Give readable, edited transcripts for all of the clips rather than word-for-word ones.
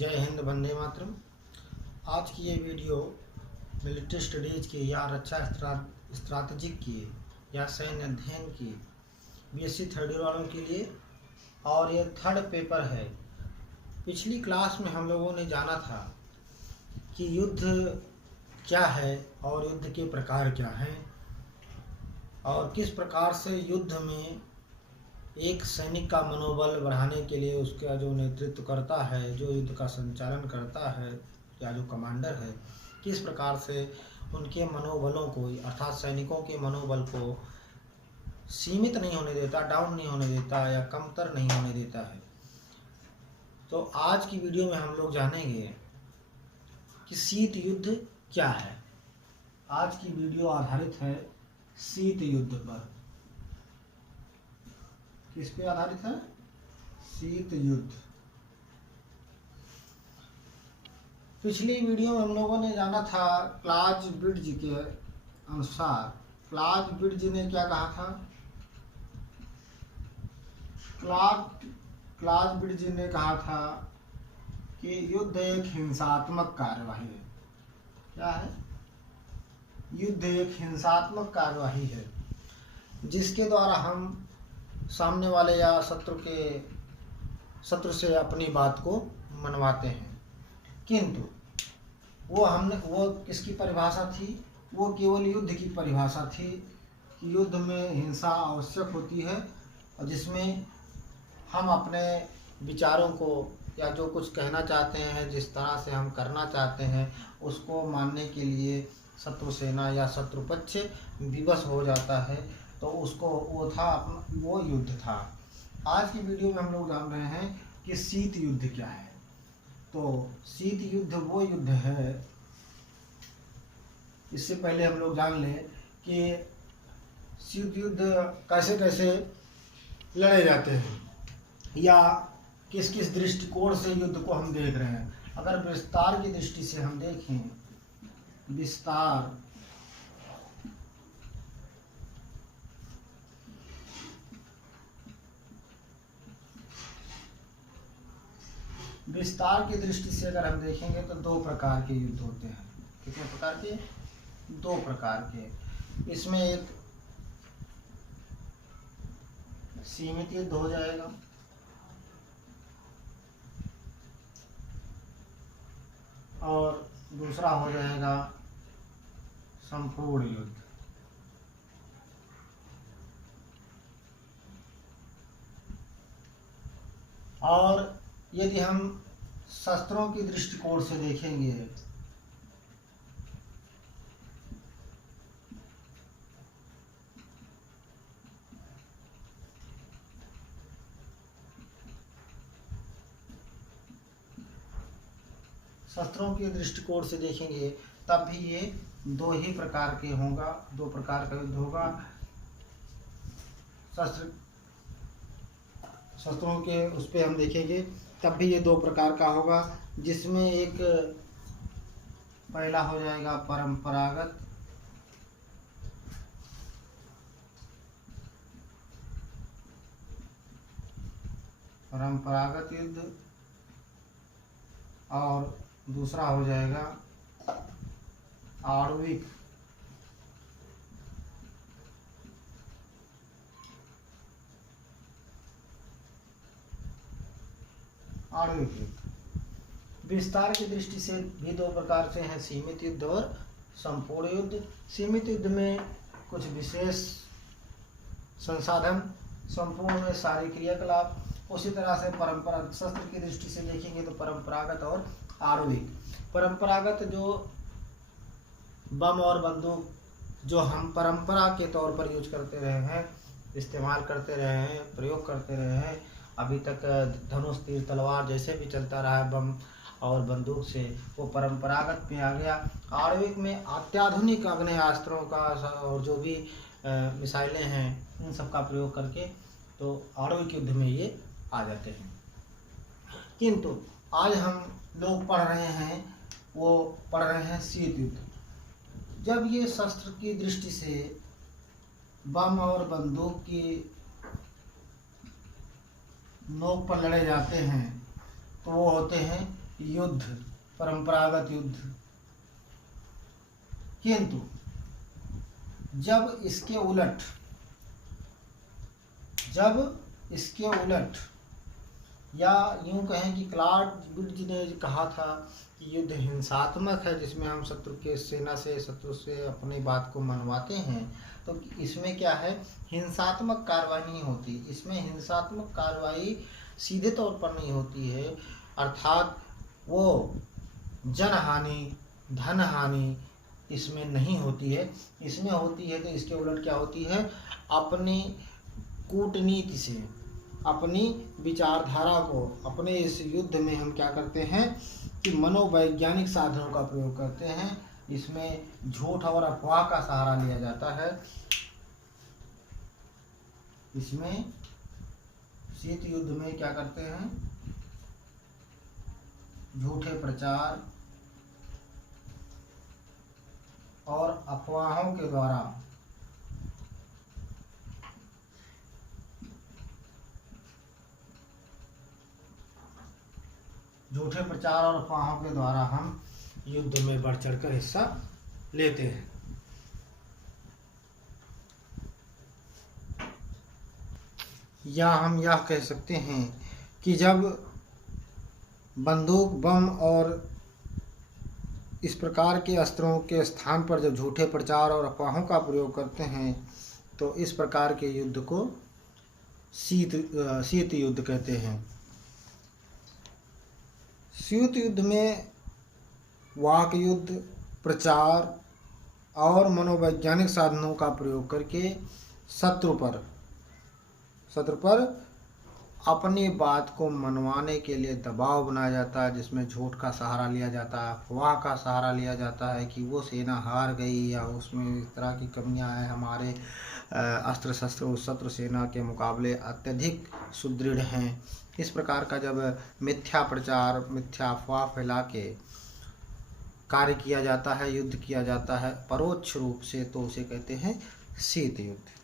जय हिंद, वंदे मातरम। आज की ये वीडियो मिलिट्री स्टडीज़ की या रक्षा स्ट्रैटेजिक की या सैन्य अध्ययन की बीएससी थर्ड ईयर वालों के लिए और ये थर्ड पेपर है। पिछली क्लास में हम लोगों ने जाना था कि युद्ध क्या है और युद्ध के प्रकार क्या हैं और किस प्रकार से युद्ध में एक सैनिक का मनोबल बढ़ाने के लिए उसका जो नेतृत्व करता है, जो युद्ध का संचालन करता है या जो कमांडर है, किस प्रकार से उनके मनोबलों को अर्थात सैनिकों के मनोबल को सीमित नहीं होने देता, डाउन नहीं होने देता या कमतर नहीं होने देता है। तो आज की वीडियो में हम लोग जानेंगे कि शीत युद्ध क्या है। आज की वीडियो आधारित है शीत युद्ध पर। किस पे आधारित है? शीत युद्ध। पिछली वीडियो में हम लोगों ने जाना था क्लाज़-ब्रिड्ज के अनुसार। क्लाज़-ब्रिड्ज ने क्या कहा था? क्लाज़-ब्रिड्ज ने कहा था कि युद्ध एक हिंसात्मक कार्यवाही है। क्या है? युद्ध एक हिंसात्मक कार्यवाही है जिसके द्वारा हम सामने वाले या शत्रु से अपनी बात को मनवाते हैं। किंतु वो किसकी परिभाषा थी? वो केवल युद्ध की परिभाषा थी कि युद्ध में हिंसा आवश्यक होती है और जिसमें हम अपने विचारों को या जो कुछ कहना चाहते हैं, जिस तरह से हम करना चाहते हैं, उसको मानने के लिए शत्रु सेना या शत्रु पक्ष विवश हो जाता है। तो उसको वो युद्ध था। आज की वीडियो में हम लोग जान रहे हैं कि शीत युद्ध क्या है। तो शीत युद्ध वो युद्ध है, इससे पहले हम लोग जान लें कि शीत युद्ध कैसे कैसे लड़े जाते हैं या किस किस दृष्टिकोण से युद्ध को हम देख रहे हैं। अगर विस्तार की दृष्टि से हम देखें, विस्तार की दृष्टि से अगर हम देखेंगे तो दो प्रकार के युद्ध होते हैं। कितने प्रकार के? दो प्रकार के। इसमें एक सीमित युद्ध हो जाएगा और दूसरा हो जाएगा संपूर्ण युद्ध। और यदि हम शस्त्रों की दृष्टिकोण से देखेंगे तब भी ये दो ही प्रकार के होगा, दो प्रकार का युद्ध होगा। शस्त्रों के उस पर हम देखेंगे तब भी ये दो प्रकार का होगा, जिसमें एक पहला हो जाएगा परंपरागत युद्ध और दूसरा हो जाएगा आणविक युद्ध। विस्तार की दृष्टि से भी दो प्रकार से हैं, सीमित युद्ध और संपूर्ण युद्ध। सीमित युद्ध में कुछ विशेष संसाधन, संपूर्ण में सारी क्रियाकलाप। उसी तरह से परंपरागत शस्त्र की दृष्टि से देखेंगे तो परंपरागत और आणविक। परंपरागत जो बम और बंदूक जो हम परंपरा के तौर पर यूज करते रहे हैं, इस्तेमाल करते रहे हैं, प्रयोग करते रहे हैं, अभी तक धनुष, तीर, तलवार जैसे भी चलता रहा है बम और बंदूक से, वो परंपरागत में आ गया। आणविक में अत्याधुनिक आग्नेयास्त्रों का और जो भी मिसाइलें हैं इन सब का प्रयोग करके तो आणविक युद्ध में ये आ जाते हैं। किंतु आज हम लोग पढ़ रहे हैं शीत युद्ध। जब ये शस्त्र की दृष्टि से बम और बंदूक की नोक पर लड़े जाते हैं तो वो होते हैं युद्ध, परंपरागत युद्ध। किंतु जब इसके उलट या यूं कहें कि क्लाउड ने कहा था कि युद्ध हिंसात्मक है, जिसमें हम शत्रु से अपनी बात को मनवाते हैं, तो इसमें क्या है, हिंसात्मक कार्रवाई नहीं होती। इसमें हिंसात्मक कार्रवाई सीधे तौर पर नहीं होती है, अर्थात वो जनहानि, धन हानि इसमें नहीं होती है। इसमें होती है तो इसके उलट क्या होती है, अपनी कूटनीति से, अपनी विचारधारा को, अपने इस युद्ध में हम क्या करते हैं कि मनोवैज्ञानिक साधनों का प्रयोग करते हैं। इसमें झूठ और अफवाह का सहारा लिया जाता है। इसमें शीत युद्ध में क्या करते हैं, झूठे प्रचार और अफवाहों के द्वारा हम युद्ध में बढ़ चढ़कर हिस्सा लेते हैं। या हम यह कह सकते हैं कि जब बंदूक, बम और इस प्रकार के अस्त्रों के स्थान पर जब झूठे प्रचार और अफवाहों का प्रयोग करते हैं, तो इस प्रकार के युद्ध को शीत युद्ध कहते हैं। शीत युद्ध में वाक युद्ध, प्रचार और मनोवैज्ञानिक साधनों का प्रयोग करके शत्रु पर अपनी बात को मनवाने के लिए दबाव बनाया जाता है, जिसमें झूठ का सहारा लिया जाता है, अफवाह का सहारा लिया जाता है कि वो सेना हार गई या उसमें इस तरह की कमियां हैं, हमारे अस्त्र शस्त्र उस शत्रु सेना के मुकाबले अत्यधिक सुदृढ़ हैं। इस प्रकार का जब मिथ्या प्रचार, मिथ्या अफवाह फैला के कार्य किया जाता है, युद्ध किया जाता है परोक्ष रूप से, तो उसे कहते हैं शीत युद्ध।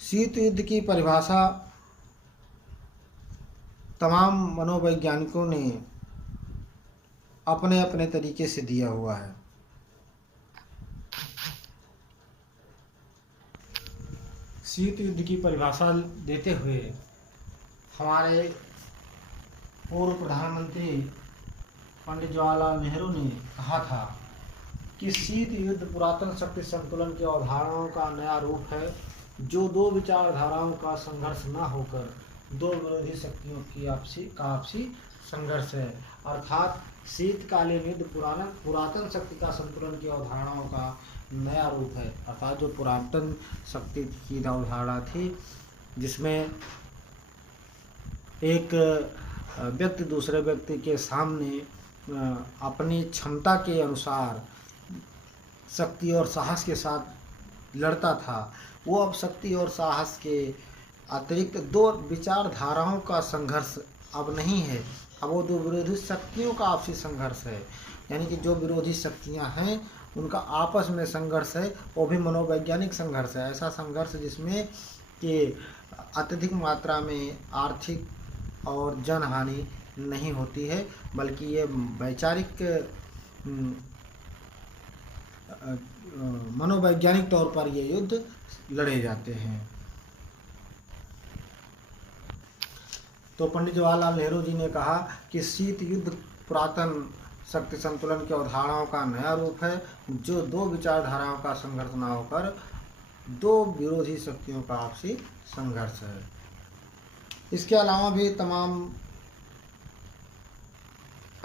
शीत युद्ध की परिभाषा तमाम मनोवैज्ञानिकों ने अपने अपने तरीके से दिया हुआ है। शीत युद्ध की परिभाषा देते हुए हमारे पूर्व प्रधानमंत्री पंडित जवाहरलाल नेहरू ने कहा था कि शीत युद्ध पुरातन शक्ति संतुलन की अवधारणाओं का नया रूप है, जो दो विचारधाराओं का संघर्ष न होकर दो विरोधी शक्तियों की आपसी संघर्ष है। अर्थात शीतकालीन युद्ध पुरातन शक्ति का संतुलन की अवधारणाओं का नया रूप है। अर्थात जो पुरातन शक्ति की अवधारणा थी, जिसमें एक व्यक्ति दूसरे व्यक्ति के सामने अपनी क्षमता के अनुसार शक्ति और साहस के साथ लड़ता था, वो अब शक्ति और साहस के अतिरिक्त दो विचारधाराओं का संघर्ष अब नहीं है, अब वो दो विरोधी शक्तियों का आपसी संघर्ष है। यानी कि जो विरोधी शक्तियां हैं उनका आपस में संघर्ष है, वो भी मनोवैज्ञानिक संघर्ष है। ऐसा संघर्ष जिसमें कि अत्यधिक मात्रा में आर्थिक और जनहानि नहीं होती है, बल्कि ये वैचारिक मनोवैज्ञानिक तौर पर ये युद्ध लड़े जाते हैं। तो पंडित जवाहरलाल नेहरू जी ने कहा कि शीत युद्ध पुरातन शक्ति संतुलन की अवधारणाओं का नया रूप है, जो दो विचारधाराओं का संघर्ष न होकर दो विरोधी शक्तियों का आपसी संघर्ष है। इसके अलावा भी तमाम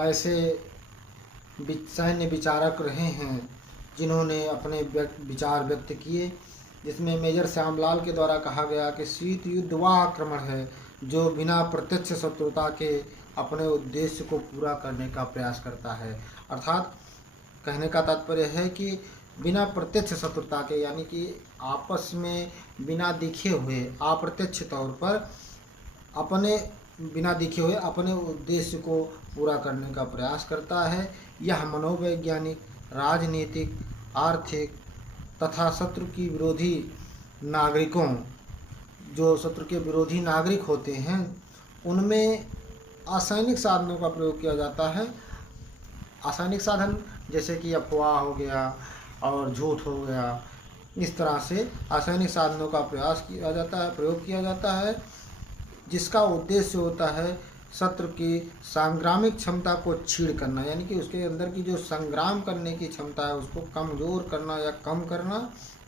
ऐसे सैन्य विचारक रहे हैं जिन्होंने अपने विचार व्यक्त किए, जिसमें मेजर श्यामलाल के द्वारा कहा गया कि शीत युद्ध वह आक्रमण है जो बिना प्रत्यक्ष शत्रुता के अपने उद्देश्य को पूरा करने का प्रयास करता है। अर्थात कहने का तात्पर्य है कि बिना प्रत्यक्ष शत्रुता के, यानी कि आपस में बिना दिखे हुए, अप्रत्यक्ष तौर पर बिना दिखे हुए अपने उद्देश्य को पूरा करने का प्रयास करता है। यह मनोवैज्ञानिक, राजनीतिक, आर्थिक तथा शत्रु की विरोधी नागरिकों, जो शत्रु के विरोधी नागरिक होते हैं, उनमें असैनिक साधनों का प्रयोग किया जाता है। असैनिक साधन जैसे कि अफवाह हो गया और झूठ हो गया, इस तरह से असैनिक साधनों का प्रयोग किया जाता है, जिसका उद्देश्य होता है शत्रु की संग्रामिक क्षमता को छीड़ करना, यानी कि उसके अंदर की जो संग्राम करने की क्षमता है उसको कमज़ोर करना या कम करना,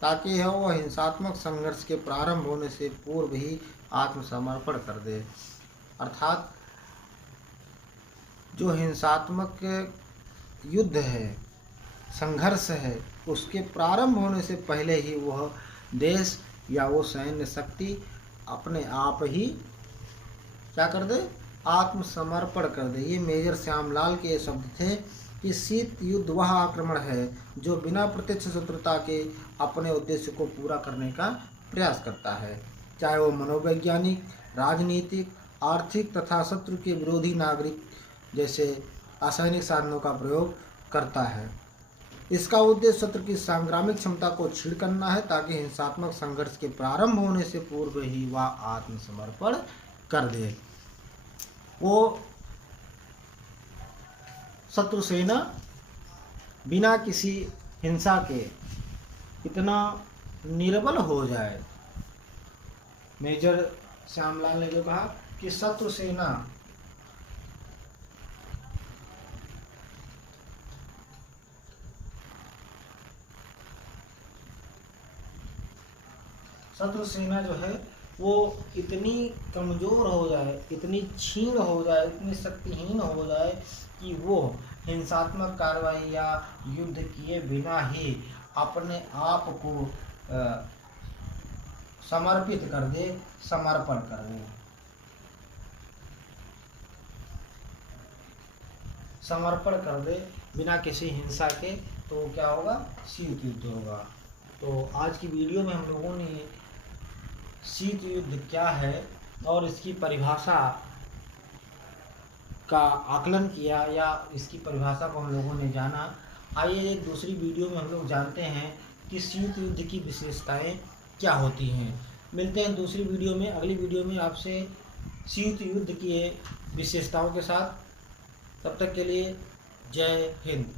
ताकि वह हिंसात्मक संघर्ष के प्रारंभ होने से पूर्व ही आत्मसमर्पण कर दे। अर्थात जो हिंसात्मक युद्ध है, संघर्ष है, उसके प्रारंभ होने से पहले ही वह देश या वो सैन्य शक्ति अपने आप ही क्या कर दे, आत्मसमर्पण कर दे। ये मेजर श्यामलाल के शब्द थे कि शीत युद्ध वह आक्रमण है जो बिना प्रत्यक्ष शत्रुता के अपने उद्देश्य को पूरा करने का प्रयास करता है, चाहे वो मनोवैज्ञानिक, राजनीतिक, आर्थिक तथा शत्रु के विरोधी नागरिक जैसे असैनिक साधनों का प्रयोग करता है। इसका उद्देश्य शत्रु की संग्रामिक क्षमता को छीड़ करना है, ताकि हिंसात्मक संघर्ष के प्रारंभ होने से पूर्व ही वह आत्मसमर्पण कर दे। वो शत्रु सेना बिना किसी हिंसा के इतना निर्बल हो जाए, मेजर श्यामलाल ने जो कहा कि शत्रु सेना जो है वो इतनी कमज़ोर हो जाए, इतनी क्षीण हो जाए, इतनी शक्तिहीन हो जाए कि वो हिंसात्मक कार्रवाई या युद्ध किए बिना ही अपने आप को समर्पित कर दे, समर्पण कर दे। समर्पण कर दे बिना किसी हिंसा के, तो क्या होगा, शीत युद्ध होगा। तो आज की वीडियो में हम लोगों ने शीत युद्ध क्या है और इसकी परिभाषा का आकलन किया, या इसकी परिभाषा को हम लोगों ने जाना। आइए एक दूसरी वीडियो में हम लोग जानते हैं कि शीत युद्ध की विशेषताएं क्या होती हैं। मिलते हैं दूसरी वीडियो में। अगली वीडियो में आपसे शीत युद्ध की विशेषताओं के साथ। तब तक के लिए जय हिंद।